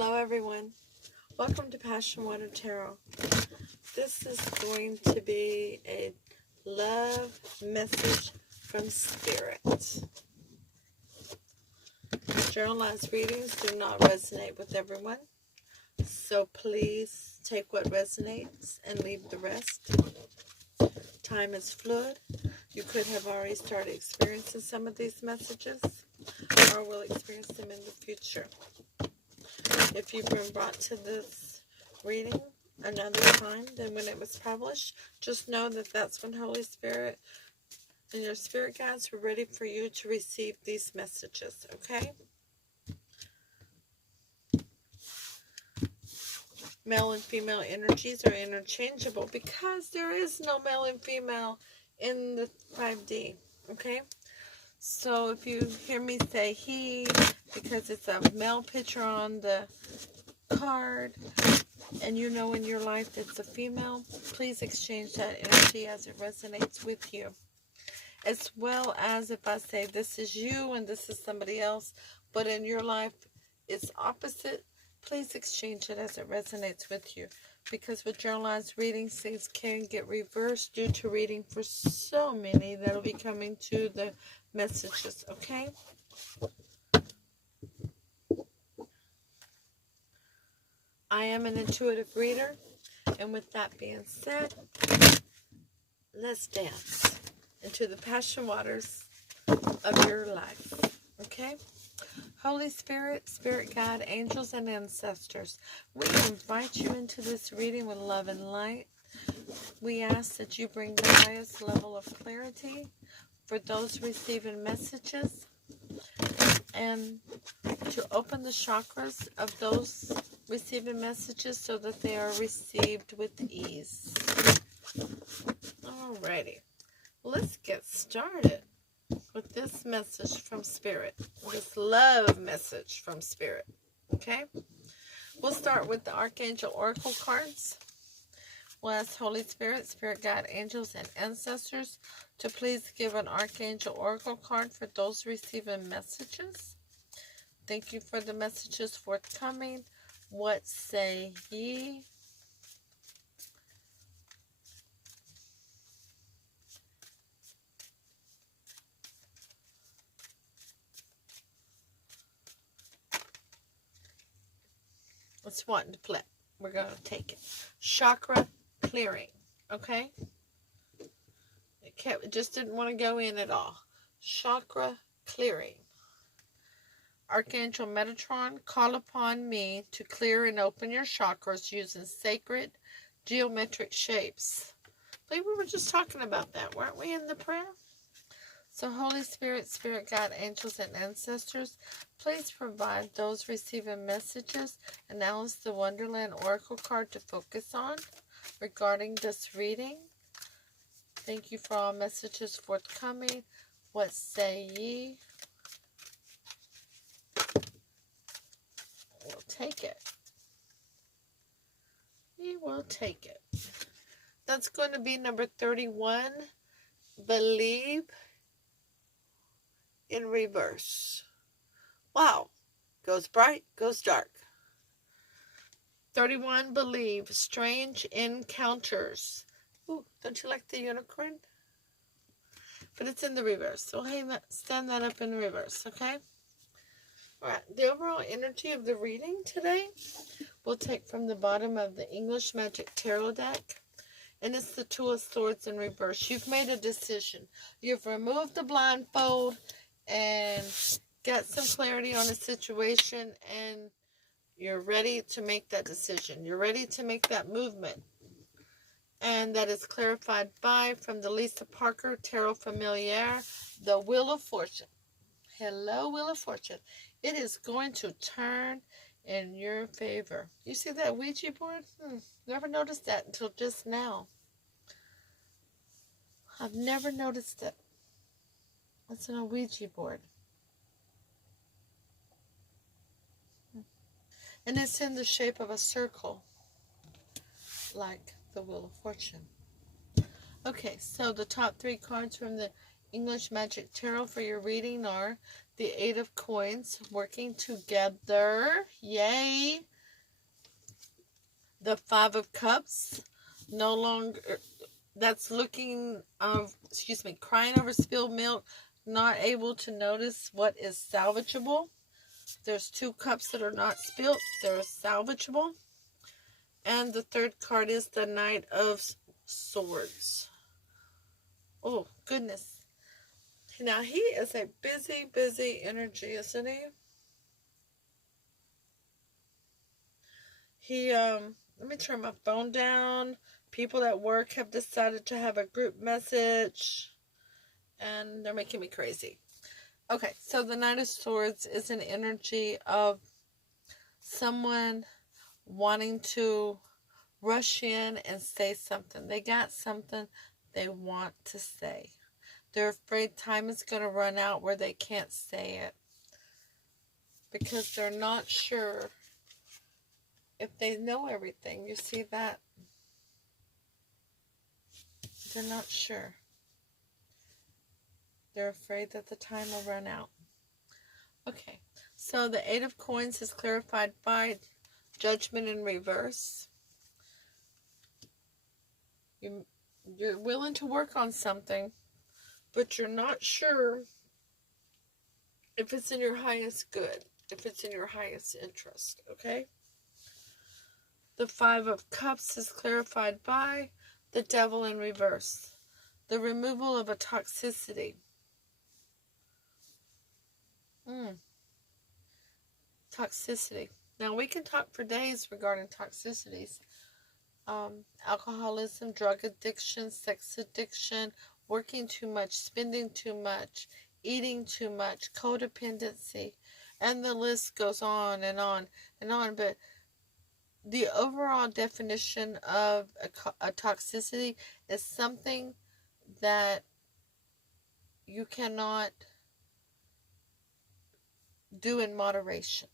Hello everyone, welcome to Passion Water Tarot. This is going to be a love message from Spirit. Generalized readings do not resonate with everyone, so please take what resonates and leave the rest. Time is fluid. You could have already started experiencing some of these messages, or will experience them in the future. If you've been brought to this reading another time than when it was published, just know that that's when Holy Spirit and your spirit guides were ready for you to receive these messages, okay? Male and female energies are interchangeable because there is no male and female in the 5D, okay? So if you hear me say he, because it's a male picture on the card, and you know in your life it's a female, please exchange that energy as it resonates with you. As well as if I say this is you and this is somebody else, but in your life it's opposite, please exchange it as it resonates with you. Because with generalized readings, things can get reversed due to reading for so many that'll be coming to the messages, okay? I am an intuitive reader, and with that being said, let's dance into the passion waters of your life, okay? Holy Spirit, Spirit Guide, angels, and ancestors, we invite you into this reading with love and light. We ask that you bring the highest level of clarity for those receiving messages, and to open the chakras of those receiving messages so that they are received with ease. Alrighty, let's get started with this message from Spirit, this love message from Spirit, okay? We'll start with the Archangel Oracle cards. We'll ask Holy Spirit, Spirit Guide, angels, and ancestors to please give an Archangel Oracle card for those receiving messages. Thank you for the messages forthcoming. What say ye? It's wanting to play. We're going to take it. Chakra clearing. Okay? It just didn't want to go in at all. Chakra clearing. Archangel Metatron, call upon me to clear and open your chakras using sacred geometric shapes. I believe we were just talking about that, weren't we, in the prayer? So Holy Spirit, Spirit Guide, angels, and ancestors, please provide those receiving messages and Alice the Wonderland Oracle card to focus on regarding this reading. Thank you for all messages forthcoming. What say ye? We'll take it. We will take it. That's going to be number 31. Believe in reverse. Wow. Goes bright, goes dark. 31, believe. Strange encounters. Ooh, don't you like the unicorn? But it's in the reverse. So stand that up in reverse, okay? Alright, the overall energy of the reading today we'll take from the bottom of the English Magic Tarot deck. And it's the Two of Swords in reverse. You've made a decision. You've removed the blindfold and got some clarity on a situation, and you're ready to make that decision. You're ready to make that movement. And that is clarified by, from the Lisa Parker Tarot Familiar, the Wheel of Fortune. Hello, Wheel of Fortune. It is going to turn in your favor. You see that Ouija board? Never noticed that until just now. I've never noticed it. It's an Ouija board. And it's in the shape of a circle, like the Wheel of Fortune. Okay, so the top 3 cards from the English Magic Tarot for your reading are the Eight of Coins, working together. Yay. The Five of Cups, no longer, that's looking, crying over spilled milk, not able to notice what is salvageable. There's 2 cups that are not spilled. They're salvageable. And the third card is the Knight of Swords. Oh, goodness. Now, he is a busy, busy energy, isn't he? Let me turn my phone down. People at work have decided to have a group message, and they're making me crazy. Okay, so the Knight of Swords is an energy of someone wanting to rush in and say something. They got something they want to say. They're afraid time is going to run out where they can't say it because they're not sure if they know everything. You see that? They're not sure. They're afraid that the time will run out. Okay, so the Eight of Coins is clarified by Judgment in reverse. You're willing to work on something, but you're not sure if it's in your highest good, if it's in your highest interest, okay? The Five of Cups is clarified by the Devil in reverse. The removal of a toxicity. Toxicity. Now, we can talk for days regarding toxicities. Alcoholism, drug addiction, sex addiction, working too much, spending too much, eating too much, codependency, and the list goes on and on and on. But the overall definition of a toxicity is something that you cannot do in moderation.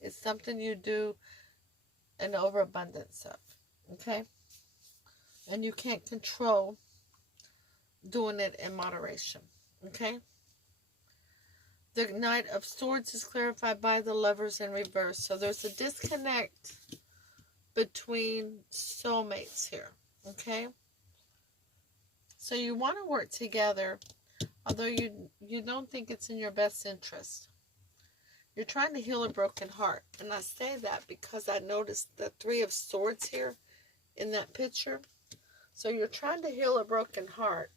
It's something you do an overabundance of, okay? And you can't control doing it in moderation, okay? The Knight of Swords is clarified by the Lovers in reverse. So there's a disconnect between soulmates here, okay? So you want to work together, although you don't think it's in your best interest. You're trying to heal a broken heart. And I say that because I noticed the Three of Swords here in that picture. So you're trying to heal a broken heart,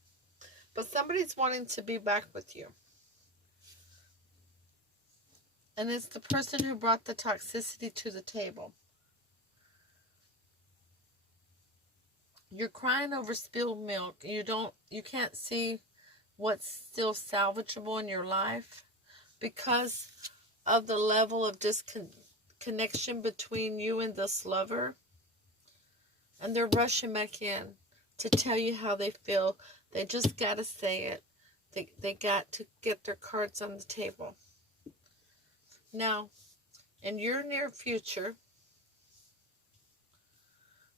but somebody's wanting to be back with you. And it's the person who brought the toxicity to the table. You're crying over spilled milk. You can't see what's still salvageable in your life because of the level of disconnection between you and this lover. And they're rushing back in to tell you how they feel. They just got to say it. They got to get their cards on the table. Now, in your near future,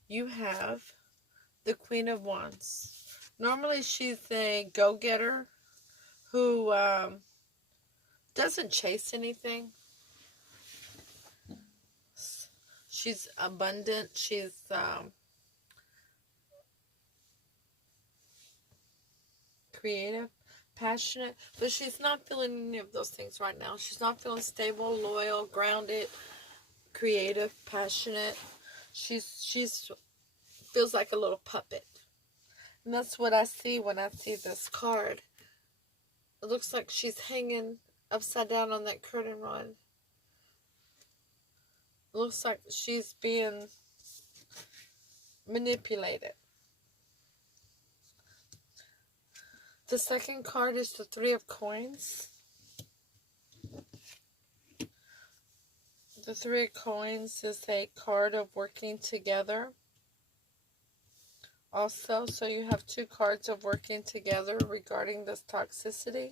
you have the Queen of Wands. Normally, she's a go-getter who doesn't chase anything. She's abundant. She's creative, passionate, but she's not feeling any of those things right now. She's not feeling stable, loyal, grounded, creative, passionate. She's feels like a little puppet. And that's what I see when I see this card. It looks like she's hanging upside down on that curtain rod. It looks like she's being manipulated. The second card is the Three of Coins. The Three of Coins is a card of working together. Also, so you have 2 cards of working together regarding this toxicity.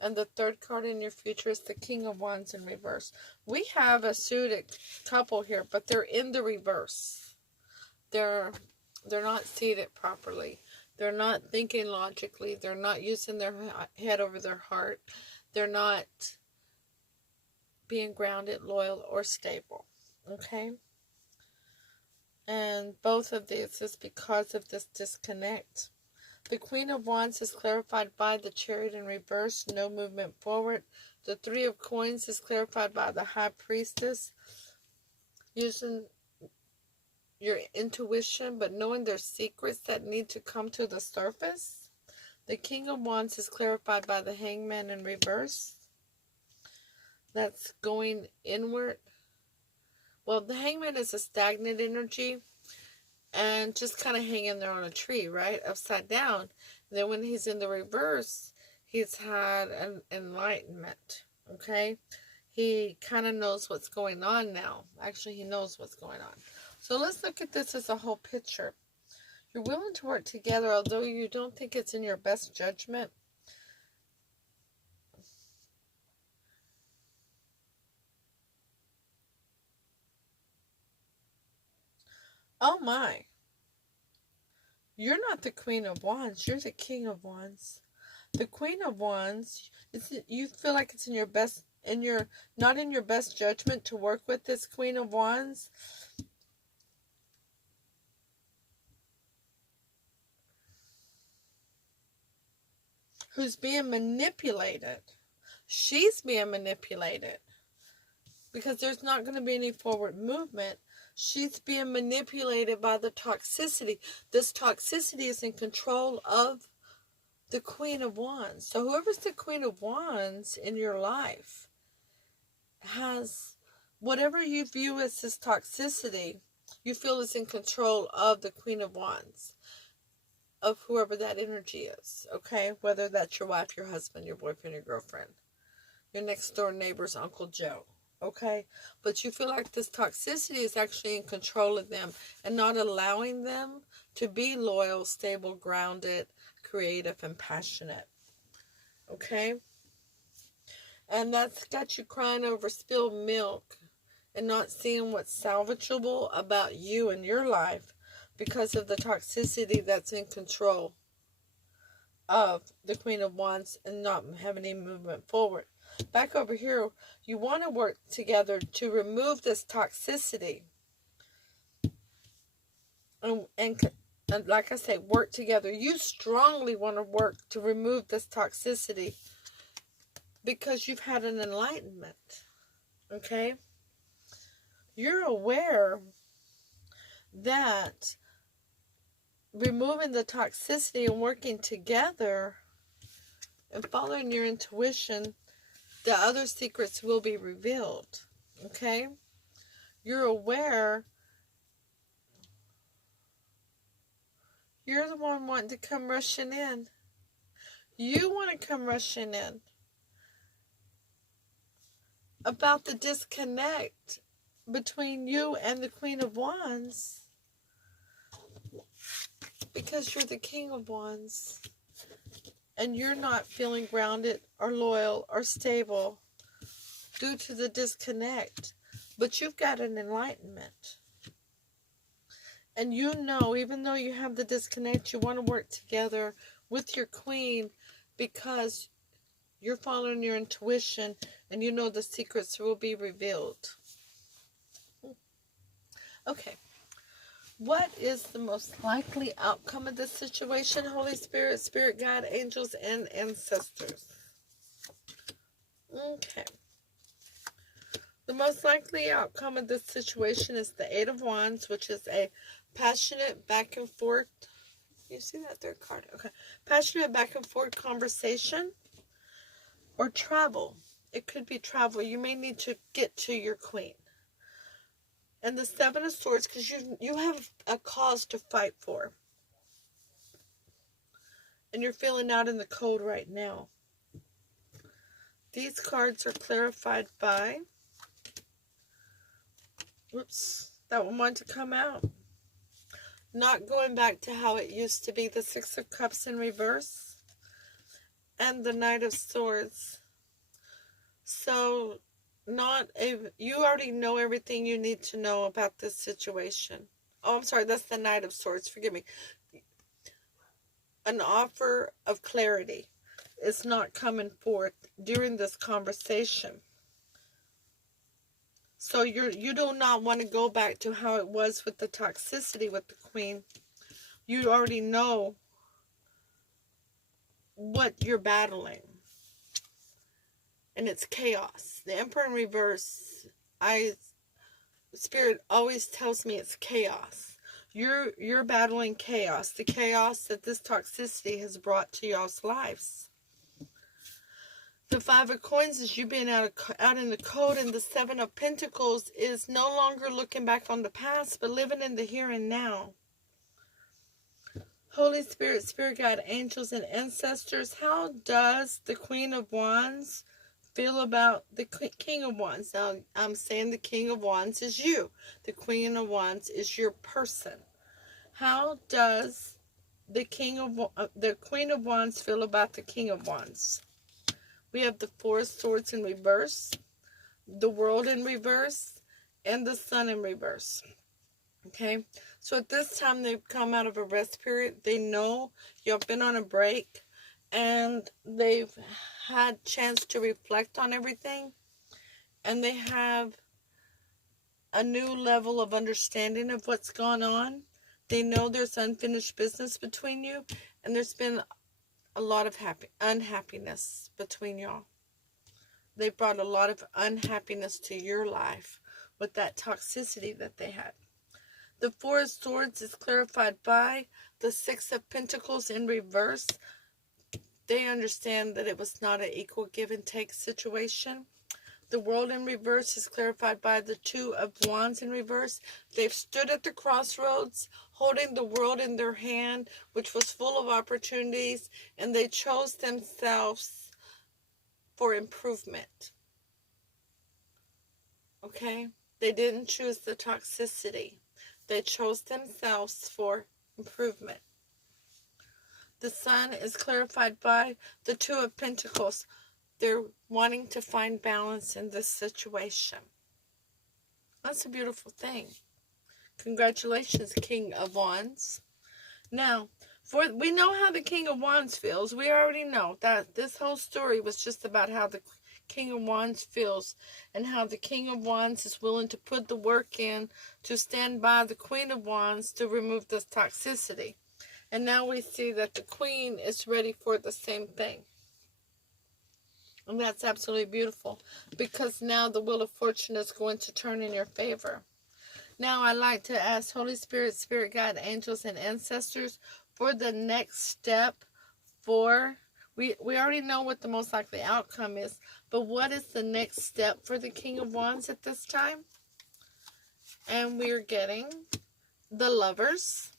And the third card in your future is the King of Wands in reverse. We have a suited couple here, but they're in the reverse. They're not seated properly. They're not thinking logically. They're not using their head over their heart. They're not being grounded, loyal, or stable. Okay? And both of these is because of this disconnect. The Queen of Wands is clarified by the Chariot in reverse, no movement forward. The Three of Coins is clarified by the High Priestess, using your intuition, but knowing there's secrets that need to come to the surface. The King of Wands is clarified by the Hangman in reverse. That's going inward. Well, the Hangman is a stagnant energy and just kind of hanging there on a tree, right? Upside down. And then when he's in the reverse, he's had an enlightenment, okay? He kind of knows what's going on now. Actually, he knows what's going on. So let's look at this as a whole picture. You're willing to work together, although you don't think it's in your best judgment. Oh my. You're not the Queen of Wands. You're the King of Wands. The Queen of Wands, you feel like it's in your best, not in your best judgment to work with this Queen of Wands. Who's being manipulated. She's being manipulated. Because there's not going to be any forward movement. She's being manipulated by the toxicity. This toxicity is in control of the Queen of Wands. So whoever's the Queen of Wands in your life has whatever you view as this toxicity, you feel is in control of the Queen of Wands, of whoever that energy is, okay? Whether that's your wife, your husband, your boyfriend, your girlfriend, your next door neighbor's Uncle Joe, okay? But you feel like this toxicity is actually in control of them and not allowing them to be loyal, stable, grounded, creative, and passionate, okay? And that's got you crying over spilled milk and not seeing what's salvageable about you and your life because of the toxicity that's in control of the Queen of Wands and not having any movement forward. Back over here, you want to work together to remove this toxicity. And like I say, work together. You strongly want to work to remove this toxicity because you've had an enlightenment. Okay? You're aware that removing the toxicity and working together and following your intuition, the other secrets will be revealed. Okay? You're aware you're the one wanting to come rushing in. You want to come rushing in. About the disconnect between you and the Queen of Wands. Because you're the King of Wands. And you're not feeling grounded or loyal or stable due to the disconnect. But you've got an enlightenment. And you know, even though you have the disconnect, you want to work together with your queen because you're following your intuition and you know the secrets will be revealed. Okay. What is the most likely outcome of this situation, Holy Spirit, Spirit Guide, angels, and ancestors? Okay. The most likely outcome of this situation is the Eight of Wands, which is a passionate back and forth. You see that third card? Okay. Passionate back and forth conversation or travel. It could be travel. You may need to get to your queen. And the Seven of Swords, because you have a cause to fight for. And you're feeling out in the cold right now. These cards are clarified by... Whoops, that one wanted to come out. Not going back to how it used to be. The Six of Cups in reverse. And the Knight of Swords. So, you already know everything you need to know about this situation. Oh, I'm sorry, that's the Knight of Swords. Forgive me. An offer of clarity. is not coming forth during this conversation. So you do not want to go back to how it was with the toxicity with the Queen. You already know what you're battling. And it's chaos. The Emperor in reverse, Spirit always tells me it's chaos. You're battling chaos. The chaos that this toxicity has brought to y'all's lives. The Five of Coins is you being out in the cold, and the Seven of Pentacles is no longer looking back on the past, but living in the here and now. Holy Spirit, Spirit Guide, angels, and ancestors, how does the Queen of Wands feel about the King of Wands? Now, I'm saying the King of Wands is you. The Queen of Wands is your person. How does the Queen of Wands feel about the King of Wands? We have the Four of Swords in reverse, the World in reverse, and the Sun in reverse. Okay, so at this time they've come out of a rest period. They know you've been on a break, and they've had chance to reflect on everything, and they have a new level of understanding of what's gone on. They know there's unfinished business between you, and there's been a lot of unhappiness between y'all. They brought a lot of unhappiness to your life with that toxicity that they had. The Four of Swords is clarified by the Six of Pentacles in reverse. They understand that it was not an equal give and take situation. The World in reverse is clarified by the Two of Wands in reverse. They've stood at the crossroads, holding the world in their hand, which was full of opportunities, and they chose themselves for improvement. Okay? They didn't choose the toxicity. They chose themselves for improvement. The Sun is clarified by the Two of Pentacles. They're wanting to find balance in this situation. That's a beautiful thing. Congratulations, King of Wands. Now, we know how the King of Wands feels. We already know that this whole story was just about how the King of Wands feels, and how the King of Wands is willing to put the work in to stand by the Queen of Wands to remove this toxicity. And now we see that the Queen is ready for the same thing. And that's absolutely beautiful, because now the Wheel of Fortune is going to turn in your favor. Now I'd like to ask Holy Spirit, Spirit Guide, angels, and ancestors for the next step for... We already know what the most likely outcome is, but what is the next step for the King of Wands at this time? And we're getting the Lovers,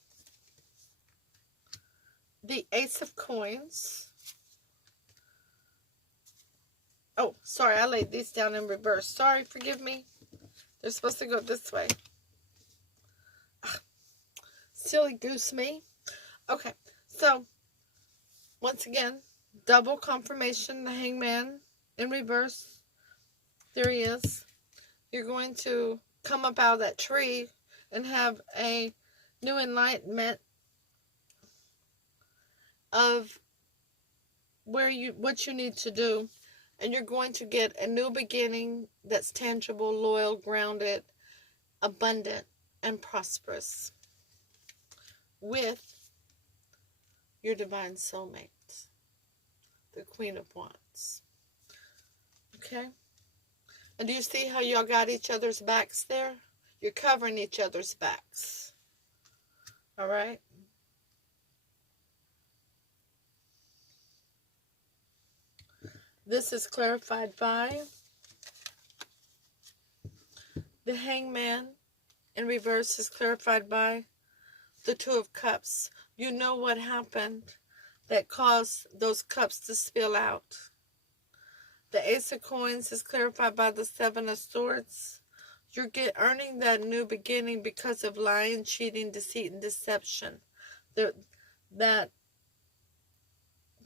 the Ace of Coins. Oh, sorry, I laid these down in reverse. Sorry, forgive me. They're supposed to go this way. Silly goose me. Okay, so once again, double confirmation, the Hangman in reverse. There he is. You're going to come up out of that tree and have a new enlightenment of what you need to do. And you're going to get a new beginning that's tangible, loyal, grounded, abundant, and prosperous with your divine soulmate, the Queen of Wands. Okay? And do you see how y'all got each other's backs there? You're covering each other's backs. All right? This is clarified by the Hangman in reverse is clarified by the Two of Cups. You know what happened that caused those cups to spill out. The Ace of Coins is clarified by the Seven of Swords. You're earning that new beginning because of lying, cheating, deceit, and deception. That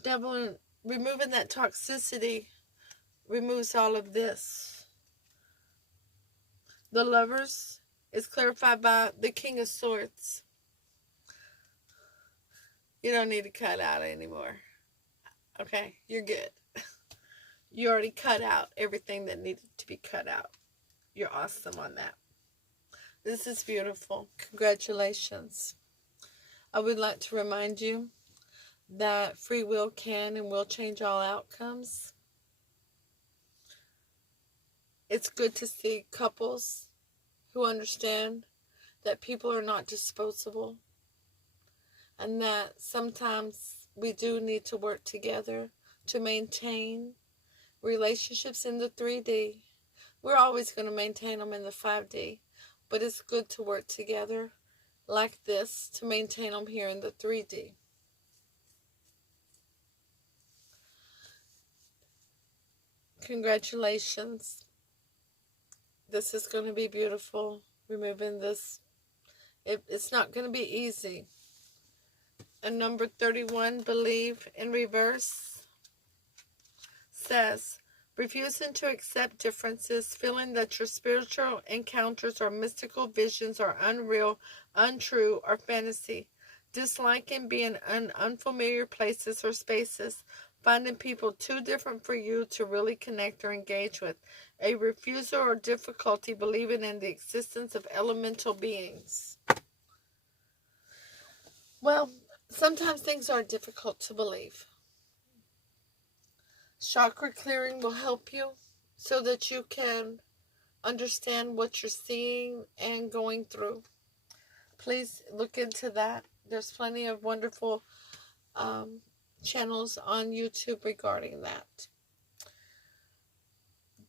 devil, removing that toxicity removes all of this. The Lovers is clarified by the King of Swords. You don't need to cut out anymore. Okay, you're good. You already cut out everything that needed to be cut out. You're awesome on that. This is beautiful. Congratulations. I would like to remind you that free will can and will change all outcomes. It's good to see couples who understand that people are not disposable and that sometimes we do need to work together to maintain relationships in the 3D. We're always going to maintain them in the 5D, but it's good to work together like this to maintain them here in the 3D. Congratulations. This is going to be beautiful. Removing this. It's not going to be easy. And number 31, believe in reverse, says, refusing to accept differences, feeling that your spiritual encounters or mystical visions are unreal, untrue, or fantasy, disliking being in unfamiliar places or spaces, finding people too different for you to really connect or engage with, a refusal or difficulty believing in the existence of elemental beings. Well, sometimes things are difficult to believe. Chakra clearing will help you so that you can understand what you're seeing and going through. Please look into that. There's plenty of wonderful channels on YouTube regarding that.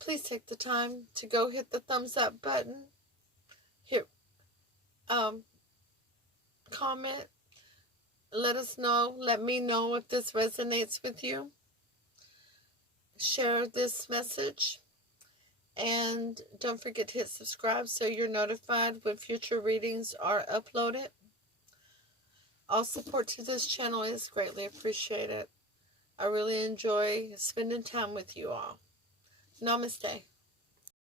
Please take the time to go hit the thumbs up button. Hit comment. Let us know. Let me know if this resonates with you. Share this message. And don't forget to hit subscribe so you're notified when future readings are uploaded. All support to this channel is greatly appreciated. I really enjoy spending time with you all. Namaste.